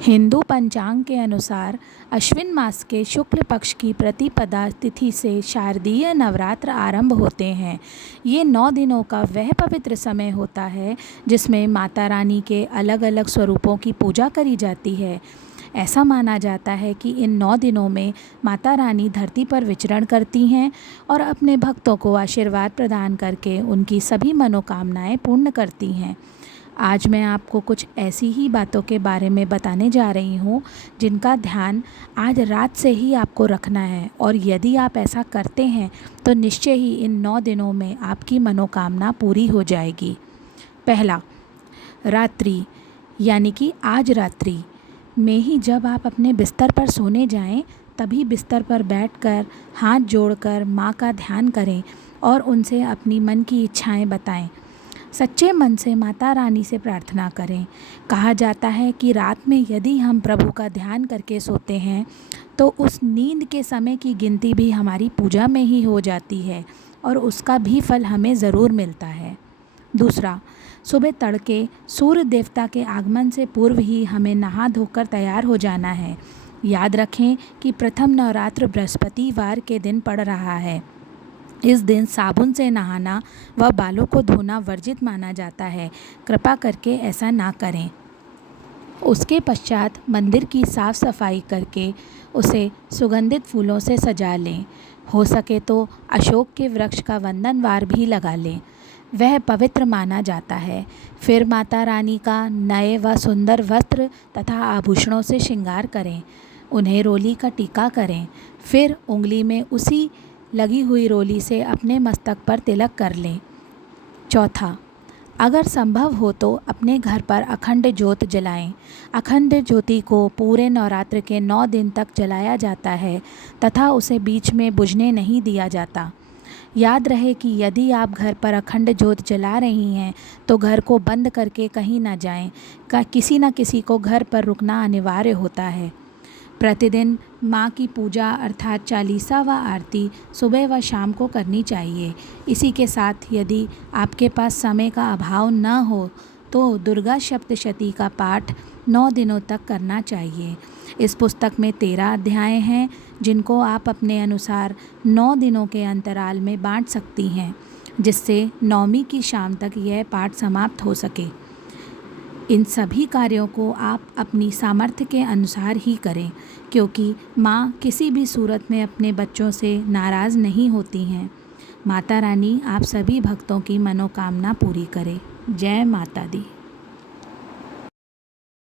हिंदू पंचांग के अनुसार अश्विन मास के शुक्ल पक्ष की प्रतिपदा तिथि से शारदीय नवरात्र आरंभ होते हैं। ये 9 दिनों का वह पवित्र समय होता है जिसमें माता रानी के अलग अलग स्वरूपों की पूजा करी जाती है। ऐसा माना जाता है कि इन 9 दिनों में माता रानी धरती पर विचरण करती हैं और अपने भक्तों को आशीर्वाद प्रदान करके उनकी सभी मनोकामनाएं पूर्ण करती हैं। आज मैं आपको कुछ ऐसी ही बातों के बारे में बताने जा रही हूँ जिनका ध्यान आज रात से ही आपको रखना है, और यदि आप ऐसा करते हैं तो निश्चय ही इन 9 दिनों में आपकी मनोकामना पूरी हो जाएगी। पहला, रात्रि यानी कि आज रात्रि में ही जब आप अपने बिस्तर पर सोने जाएं, तभी बिस्तर पर बैठकर हाथ जोड़कर माँ का ध्यान करें और उनसे अपनी मन की इच्छाएं बताएं। सच्चे मन से माता रानी से प्रार्थना करें। कहा जाता है कि रात में यदि हम प्रभु का ध्यान करके सोते हैं तो उस नींद के समय की गिनती भी हमारी पूजा में ही हो जाती है और उसका भी फल हमें ज़रूर मिलता है। दूसरा, सुबह तड़के सूर्य देवता के आगमन से पूर्व ही हमें नहा धोकर तैयार हो जाना है। याद रखें कि प्रथम नवरात्र बृहस्पतिवार के दिन पड़ रहा है। इस दिन साबुन से नहाना व बालों को धोना वर्जित माना जाता है। कृपा करके ऐसा ना करें। उसके पश्चात मंदिर की साफ़ सफाई करके उसे सुगंधित फूलों से सजा लें। हो सके तो अशोक के वृक्ष का वंदनवार भी लगा लें, वह पवित्र माना जाता है। फिर माता रानी का नए व सुंदर वस्त्र तथा आभूषणों से श्रृंगार करें। उन्हें रोली का टीका करें। फिर उंगली में उसी लगी हुई रोली से अपने मस्तक पर तिलक कर लें। चौथा, अगर संभव हो तो अपने घर पर अखंड ज्योत जलाएं। अखंड ज्योति को पूरे नवरात्र के 9 दिन तक जलाया जाता है तथा उसे बीच में बुझने नहीं दिया जाता। याद रहे कि यदि आप घर पर अखंड ज्योत जला रही हैं तो घर को बंद करके कहीं ना जाएं। किसी न किसी को घर पर रुकना अनिवार्य होता है। प्रतिदिन माँ की पूजा अर्थात चालीसा व आरती सुबह व शाम को करनी चाहिए। इसी के साथ यदि आपके पास समय का अभाव न हो तो दुर्गा सप्तशती का पाठ 9 दिनों तक करना चाहिए। इस पुस्तक में 13 अध्याय हैं जिनको आप अपने अनुसार 9 दिनों के अंतराल में बांट सकती हैं, जिससे नवमी की शाम तक यह पाठ समाप्त हो सके। इन सभी कार्यों को आप अपनी सामर्थ्य के अनुसार ही करें, क्योंकि माँ किसी भी सूरत में अपने बच्चों से नाराज़ नहीं होती हैं। माता रानी आप सभी भक्तों की मनोकामना पूरी करे। जय माता दी।